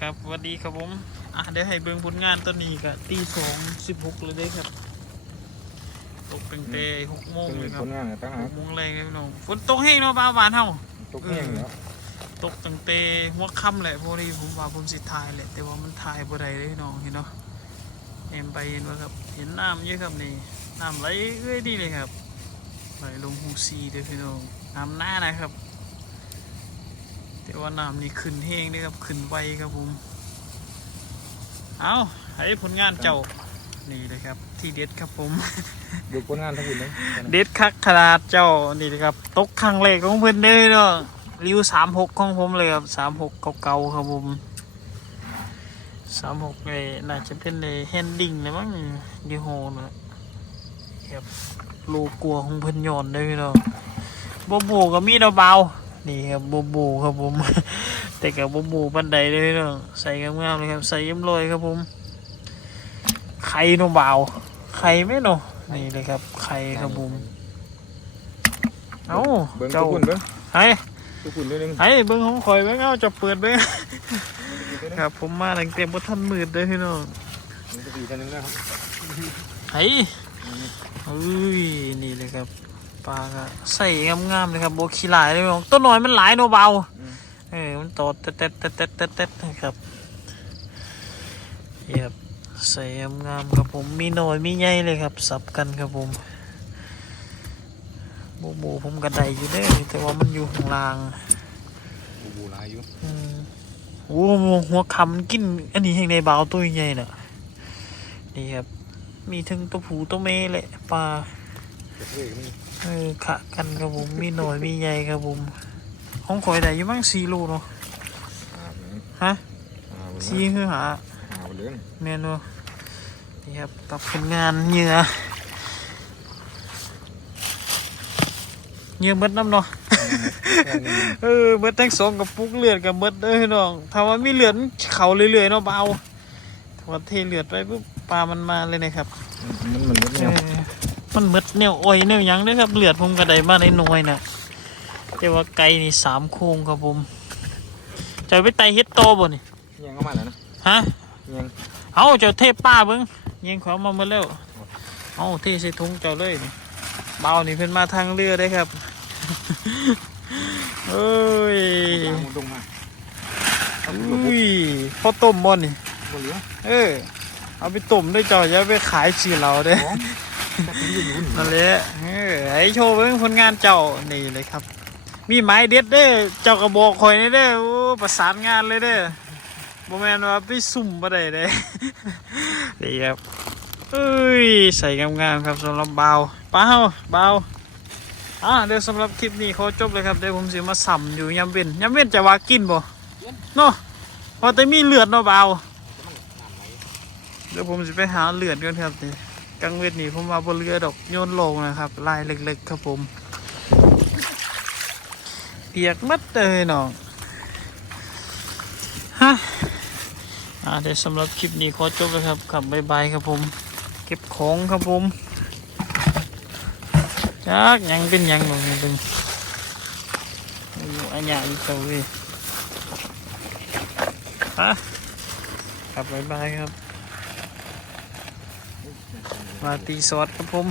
ครับสวัสดีครับผม อะเดี๋ยวให้เบิ่งผลงานตัวนี้ก็ตีสองสิบหกเลยเด้ครับ ตกตั้งแต่หกโมงเป็นเลยครัผบลงานตั้งหหากกโมงแรงเลยพี่น้องฝนตกแห้งเนาะบ้าวบานเฮาตกแห้งแล้วตกตั้งแต่หัวค่ำแหละพวกนี้ผมว่าผมสิถ่ายแหละ แต่ว่ามันถ่ายบ่ได้เลยพี่น้องเห็นเนาะเห็นไปเห็นว่าครับ เห็นน้ำเยอะครับนี่น้ำไหลเอ้ยดีเลยครับไหลลงหูซีเด้อพี่น้องน้ำหน้านะครับ แต่ว่าน้ำนี่ขึ้นแห้งเด้อครับขึ้นไวครับผมเอาให้ผลงานเจ้านี่เลยครับ ที่เด็ดครับผมดูผลงานทั้งหมดเลยเด็ดคักขนาดเจ้านี่นะครับตกครั้งแรกของเพิ่นเด้อเนาะริวสามหกของผมเลยครับสามหกเก่าๆครับผมสามหกเลยน่าจะเป็นเลยแฮนดิ้งเลยมั้งดีโฮนะครับโลกลัวของเพิ่นย้อนได้อพี่เนาะโบโบก็มีดอกเบา นี่ครับโบโบครับผม แต่กับโบโบบันไดเลยพี่เนาะใส่งามๆเลยครับใส่เยี่ยมลอยครับผมไข่เนาะเบาไข่ไหมเนาะนี่เลยครับไข่ครับผมเอ้าเบิ้งเจ้าทุกคนเบิ้งไอ้ทุกคนด้วยนึงไอ้เบิ้งของข่อยเบิ้งเอาจะเปิดเบิ้งครับ ผมมาตั้งแต่บ่ทันมืดเลยพี่น้องนี่ก็ดีท่านนึงนะครับไอ้เอ้ยนี่เลยครับ ปลาก็ใส่งามๆเลยครับโบขี้หลายเลยพี่น้องต้นน้อยมันหลายโนเบาเออมันโตเต็ดเต็ดเต็ดเต็ดเต็ดเต็ดนะครับนี่ครับใส่งามๆครับผมมีน้อยมีใหญ่เลยครับ สับกันครับผมโบโบผมกระไดอยู่เด้อแต่ว่ามันอยู่ข้างล่างบูบูลายอยู่อืมโอ้โหหัวคำกิน อันนี้แห่งในบาวตัวใหญ่น่ะนี่ครับมีทั้งตัวผูตัวเมแหละปลา เก็บเลยนี่เออขะกันครับผมมีหน่อยมีใหญ่ครับผมห้องข่อยได้อยังมั่งสี่โลเนาะหาบเลยฮะหาบเลยสี่คือหาหาบเลยเมนูนี่ครับกับผลงานเหยื่อเหยื่อเบิดน้ำเนาะเออเบิดทั้งสองกับปุกเลือดกับเบิดเด้อพี่น้องถ้าว่ามีเลือดมันเขาเรื่อยๆเนาะเบาถ้าว่าเทเลือดไปปุ๊บปลามันมาเลยนะครับ มันเหมือนเอเนี่ยอ มันเบิดแนวอ้อยแนวหยังเด้อครับเลือดผมก็ได้มาในหน่วยน่ะแต่ว่าไก่นี่สามโค้งครับผมจะไปไต่เฮ็ดโตบ่นี่ยังเข้ามาแล้วนะฮะยังเอาเจ้าเทพป้าเบิ้งยิงของมาเมื่อแล้วเอาเทใส่ถุงเจ้าเลยนี่เบานี่เพิ่นมาทางเรือได้ครับเอ้ยยางมันตรงมาอุ้ยข้าวต้มบ่นี่บ่เหลือเออเอาไปต้มด้วยเจ้าอย่าไปขายชื่อเราเด้ นั่นแหละไอ้โชว์เบิ่งผลงานเจ้านี่เลยครับ มีไม้เด็ดเด้เจ้ากระบอกคอยนี่เด้โอ้ประสานงานเลยเด้บ่แมนว่าไปซุ่มบ่ได้เด้นี่ครับเอ้ยใส่งามๆครับสำหรับเบาเปล่าเบาอ่าเดี๋ยวสำหรับคลิปนี้ขอจบเลยครับเดี๋ยวผมสิมาสัมอยู่ยามเว้นยามเว้นจะว่ากินบ่เนาะพอแต่มีเลือดเนาะเบาเดี๋ยวผมสิไปหาเลือดก่อนครับนี่ กลางเวทนี่ผมมาบนเรือดอกโยนลงนะครับ ลายเล็ก ๆ ครับผมเปียกมัดเลยน้องฮะอ่าเดี๋ยวสำหรับคลิปนี้ขอจบเลยครับขับบ๊ายบายครับผม เก็บของครับผมจักยังเป็นยังหรอกนี่เป็นอยู่อันยาอีกตัวเว้ยฮะครับบ๊ายบายครับ มาตีสวัสดครับผม